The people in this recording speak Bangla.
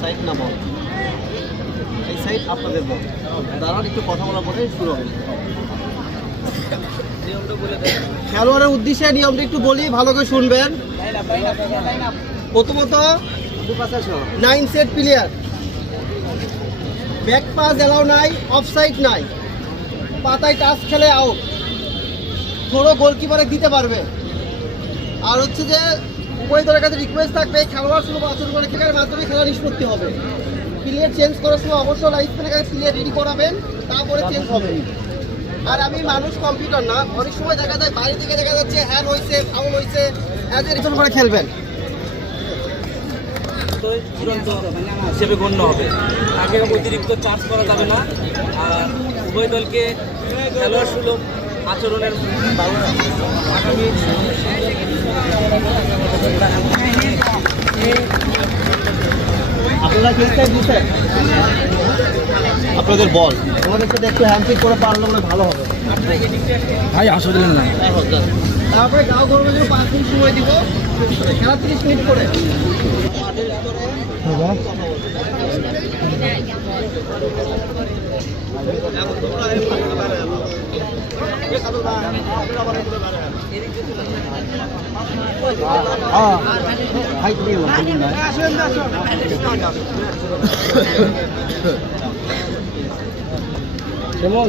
সাইড না বল, এই সাইড আপনাদের বল। দাঁড়ান, একটু কথা বলার পরে শুরু হবে। খেলোয়াড়ের উদ্দেশ্যে নিয়মটা একটু বলি, ভালো করে শুনবেন। প্রথমত 9 set player, back pass allow নাই, অফসাইড নাই, পাতায় টাচ খেলে আউট, থ্রো গোলকিপারে দিতে পারবে। আর হচ্ছে যে উভয় দলের কাছে রিকোয়েস্ট থাকবে, খেলোয়াড় শুধু আচরণ করে খেলার মাধ্যমে খেলা নিষ্পত্তি হবে। প্লেয়ার চেঞ্জ করার সময় অবশ্যই লাইফ প্লেয়ারের কাছে প্লেয়ার রেডি করাবেন, তারপরে চেঞ্জ হবে। আর আমি মানুষ, কম্পিউটার না। অনেক সময় দেখা যায় বাইরে থেকে দেখা যাচ্ছে হ্যান্ড হয়েছে, ফাউল হয়েছে, রিটার্ন করে খেলবেন, চূড়ান্ত হিসেবে গণ্য হবে। তাকে অতিরিক্ত চার্জ করা যাবে না। আর উভয় দলকে খেলোয়াড় সুলভ আচরণের আগামী আপনারা খেলতে দিচ্ছেন, আপনাদের বল আমাদের সাথে একটু হ্যান্ডশেক করে পারলে মানে ভালো হবে। ভাই অসুবিধা না। তারপরে গাঁও গরমের জন্য 5 মিনিট সময় দিব, খেলা 30 মিনিট করে। কেমন